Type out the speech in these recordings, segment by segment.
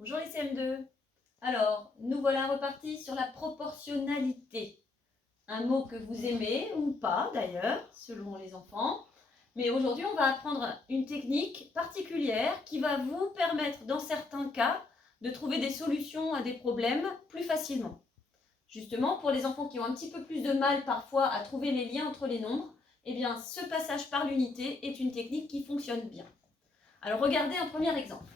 Bonjour les CM2. Alors, nous voilà repartis sur la proportionnalité. Un mot que vous aimez ou pas d'ailleurs, selon les enfants. Mais aujourd'hui, on va apprendre une technique particulière qui va vous permettre, dans certains cas, de trouver des solutions à des problèmes plus facilement. Justement, pour les enfants qui ont un petit peu plus de mal parfois à trouver les liens entre les nombres, eh bien, ce passage par l'unité est une technique qui fonctionne bien. Alors, regardez un premier exemple.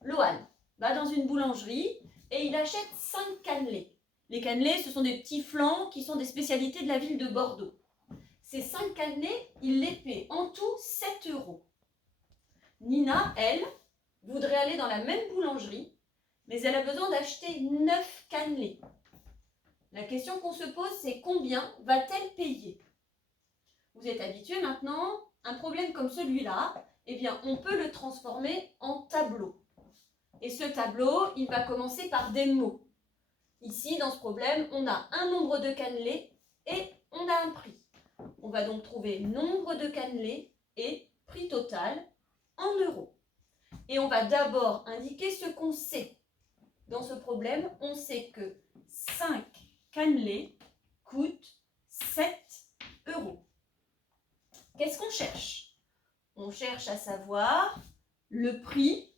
Lohan va dans une boulangerie et il achète 5 cannelés. Les cannelés, ce sont des petits flancs qui sont des spécialités de la ville de Bordeaux. Ces 5 cannelés, il les paie en tout 7 €. Nina, elle, voudrait aller dans la même boulangerie, mais elle a besoin d'acheter 9 cannelés. La question qu'on se pose, c'est combien va-t-elle payer? Vous êtes habitués maintenant, un problème comme celui-là, eh bien, on peut le transformer en tableau. Et ce tableau, il va commencer par des mots. Ici, dans ce problème, on a un nombre de cannelés et on a un prix. On va donc trouver nombre de cannelés et prix total en euros. Et on va d'abord indiquer ce qu'on sait. Dans ce problème, on sait que 5 cannelés coûtent 7 €. Qu'est-ce qu'on cherche? On cherche à savoir le prix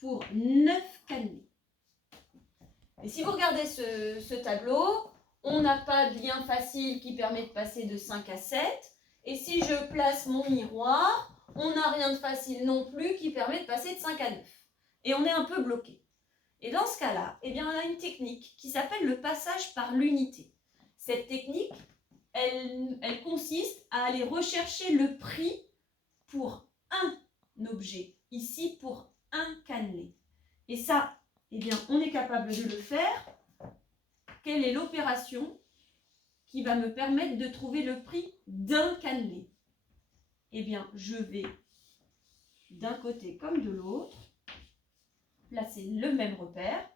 pour 9 cannelés. Et si vous regardez ce tableau, on n'a pas de lien facile qui permet de passer de 5 à 7. Et si je place mon miroir, on n'a rien de facile non plus qui permet de passer de 5 à 9. Et on est un peu bloqué. Et dans ce cas-là, eh bien, on a une technique qui s'appelle le passage par l'unité. Cette technique, elle consiste à aller rechercher le prix pour un objet, ici pour un cannelé. Et ça, eh bien, on est capable de le faire. Quelle est l'opération qui va me permettre de trouver le prix d'un cannelé? Eh bien, je vais d'un côté comme de l'autre placer le même repère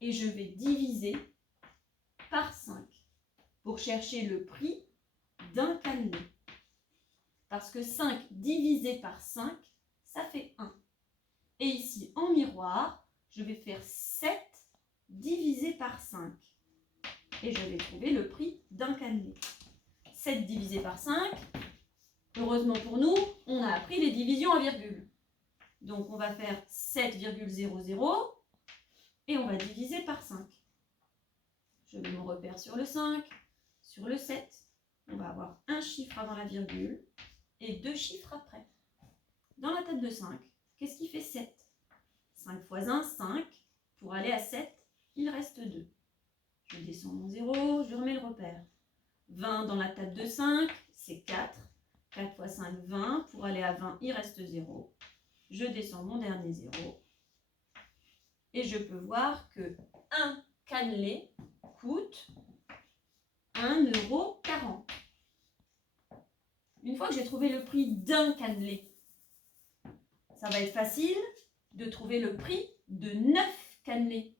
et je vais diviser par 5 pour chercher le prix d'un cannelé. Parce que 5 divisé par 5, ça fait 1. Et ici, en miroir, je vais faire 7 divisé par 5. Et je vais trouver le prix d'un cannelé. 7 divisé par 5, heureusement pour nous, on a appris les divisions à virgule. Donc on va faire 7,00 et on va diviser par 5. Je mets mon repère sur le 5, sur le 7. On va avoir un chiffre avant la virgule et 2 chiffres après. Dans la table de 5, qu'est-ce qui fait 7? 5 fois 1, 5. Pour aller à 7, il reste 2. Je descends mon 0, je remets le repère. 20 dans la table de 5, c'est 4. 4 fois 5, 20. Pour aller à 20, il reste 0. Je descends mon dernier 0. Et je peux voir que 1 cannelé coûte 1,40 €. Une fois que j'ai trouvé le prix d'un cannelé, ça va être facile de trouver le prix de 9 cannelés.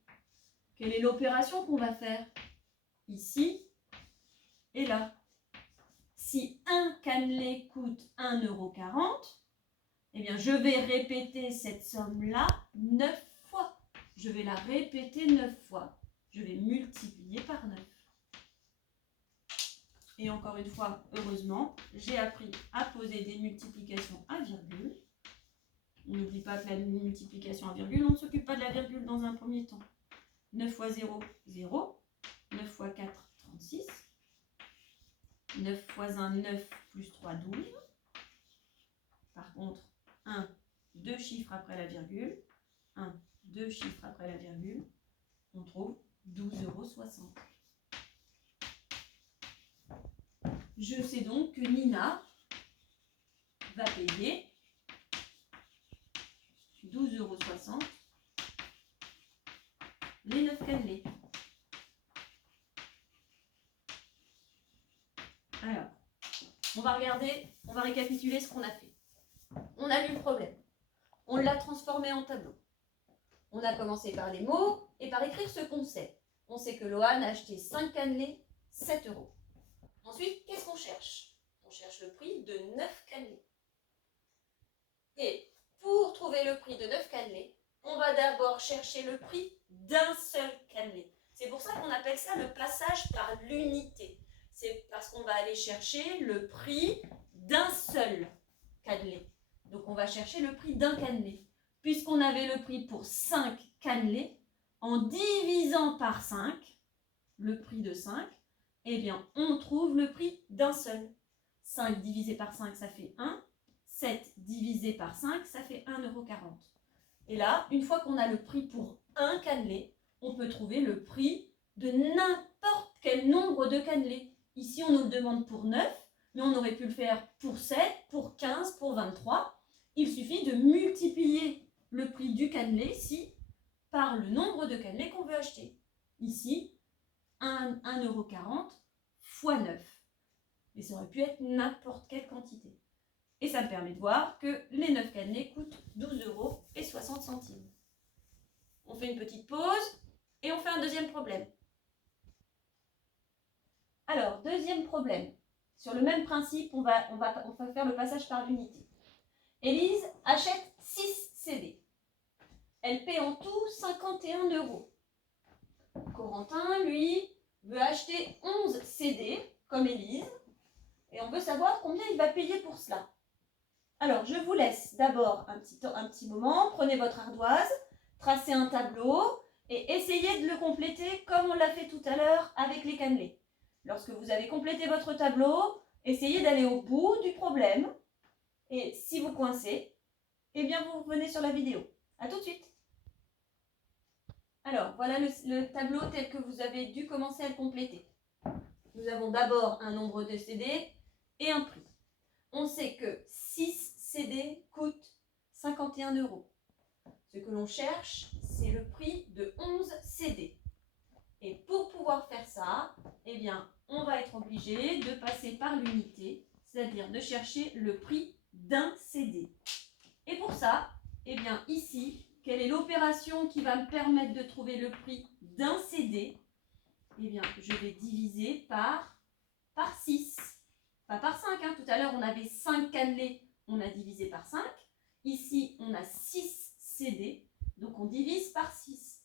Quelle est l'opération qu'on va faire? Ici et là. Si un cannelé coûte 1,40 €, eh bien, je vais répéter cette somme-là 9 fois. Je vais la répéter 9 fois. Je vais multiplier par 9. Et encore une fois, heureusement, j'ai appris à poser des multiplications à virgule. On n'oublie pas que la multiplication à virgule, on ne s'occupe pas de la virgule dans un premier temps. 9 fois 0, 0. 9 fois 4, 36. 9 fois 1, 9 plus 3, 12. Par contre, 1, 2 chiffres après la virgule. 1, 2 chiffres après la virgule. On trouve 12,60 €. Je sais donc que Nina va payer 12,60 € les 9 cannelés. Alors, on va regarder, on va récapituler ce qu'on a fait. On a lu le problème. On l'a transformé en tableau. On a commencé par les mots et par écrire ce qu'on sait. On sait que Lohan a acheté 5 cannelés, 7 €. Ensuite, qu'est-ce qu'on cherche? On cherche le prix de 9 cannelés. Et pour trouver le prix de 9 cannelés, on va va d'abord chercher le prix d'un seul cannelé. C'est pour ça qu'on appelle ça le passage par l'unité. C'est parce qu'on va aller chercher le prix d'un seul cannelé. Donc on va chercher le prix d'un cannelé. Puisqu'on avait le prix pour 5 cannelés, en divisant par 5, le prix de 5, eh bien on trouve le prix d'un seul. 5 divisé par 5, ça fait 1. 7 divisé par 5, ça fait 1,40 €. Et là, une fois qu'on a le prix pour un cannelé, on peut trouver le prix de n'importe quel nombre de cannelés. Ici, on nous le demande pour 9, mais on aurait pu le faire pour 7, pour 15, pour 23. Il suffit de multiplier le prix du cannelé ici par le nombre de cannelés qu'on veut acheter. Ici, 1,40 € fois 9. Mais ça aurait pu être n'importe quelle quantité. Et ça me permet de voir que les 9 cannelés coûtent 12,60 €. On fait une petite pause et on fait un deuxième problème. Alors, deuxième problème. Sur le même principe, on va faire le passage par l'unité. Élise achète 6 CD. Elle paie en tout 51 €. Corentin, lui, veut acheter 11 CD, comme Élise, et on veut savoir combien il va payer pour cela. Alors, je vous laisse d'abord un petit moment, prenez votre ardoise, tracez un tableau et essayez de le compléter comme on l'a fait tout à l'heure avec les cannelés. Lorsque vous avez complété votre tableau, essayez d'aller au bout du problème et si vous coincez, eh bien vous revenez sur la vidéo. A tout de suite. Alors, voilà le tableau tel que vous avez dû commencer à le compléter. Nous avons d'abord un nombre de CD et un prix. On sait que 6 CD coûtent 51 €. Ce que l'on cherche, c'est le prix de 11 CD. Et pour pouvoir faire ça, eh bien, on va être obligé de passer par l'unité, c'est-à-dire de chercher le prix d'un CD. Et pour ça, eh bien, ici, quelle est l'opération qui va me permettre de trouver le prix d'un CD? Eh bien, je vais diviser par 6. Pas par 5, hein. Tout à l'heure, on avait 5 cannelés, on a divisé par 5. Ici, on a 6 CD, donc on divise par 6.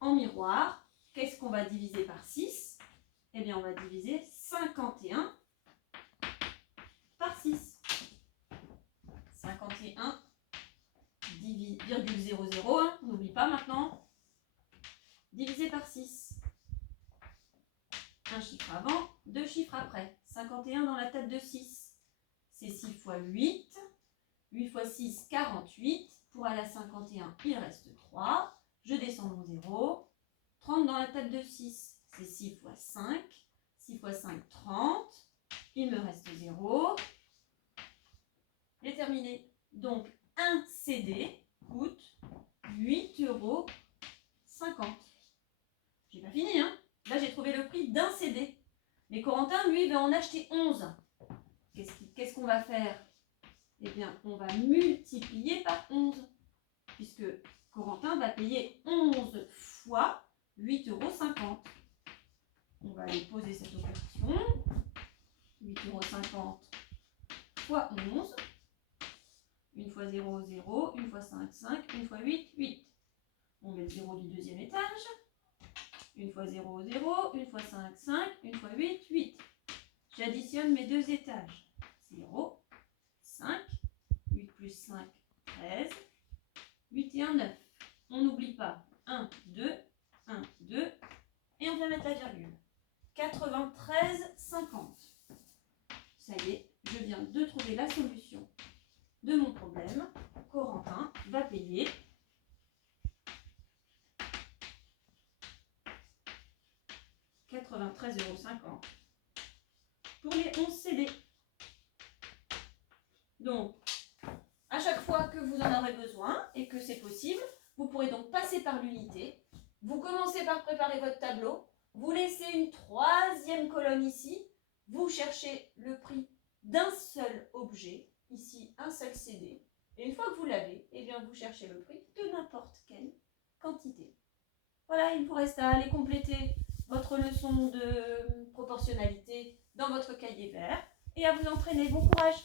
En miroir, qu'est-ce qu'on va diviser par 6? Eh bien, on va diviser 51 par 6. 51,00, hein, on n'oublie pas maintenant. Divisé par 6. Un chiffre avant, 2 chiffres après. 51 dans la tête de 6. C'est 6 fois 8. 8 fois 6, 48. Pour aller à 51, il reste 3. Je descends mon 0. 30 dans la table de 6, c'est 6 fois 5. 6 fois 5, 30. Il me reste 0. J'ai terminé. Donc, un CD coûte 8,50 €. J'ai pas fini, hein. Là, j'ai trouvé le prix d'un CD. Mais Corentin, lui, va en acheter 11. Qu'est-ce qu'on va faire? Eh bien, on va multiplier par 11. Puisque Corentin va payer 11 fois 8,50 €. On va aller poser cette opération. 8,50 € fois 11. 1 fois 0, 0. 1 fois 5, 5. 1 fois 8, 8. On met le 0 du deuxième étage. 1 fois 0, 0. 1 fois 5, 5. 1 fois 8, 8. J'additionne mes deux étages. 0, 5. 8 plus 5, 13. 8 et 1, 9. On n'oublie pas. 1, 2. 1, 2. Et on vient mettre la virgule. 93,50. Ça y est, je viens de trouver la solution de mon problème. Corentin va payer 93,50 € pour les 11 CD. Donc, à chaque fois que vous en aurez besoin et que c'est possible, vous pourrez donc passer par l'unité. Vous commencez par préparer votre tableau. Vous laissez une troisième colonne ici. Vous cherchez le prix d'un seul objet. Ici, un seul CD. Et une fois que vous l'avez, eh bien, vous cherchez le prix de n'importe quelle quantité. Voilà, il vous reste à aller compléter votre leçon de proportionnalité dans votre cahier vert et à vous entraîner. Bon courage!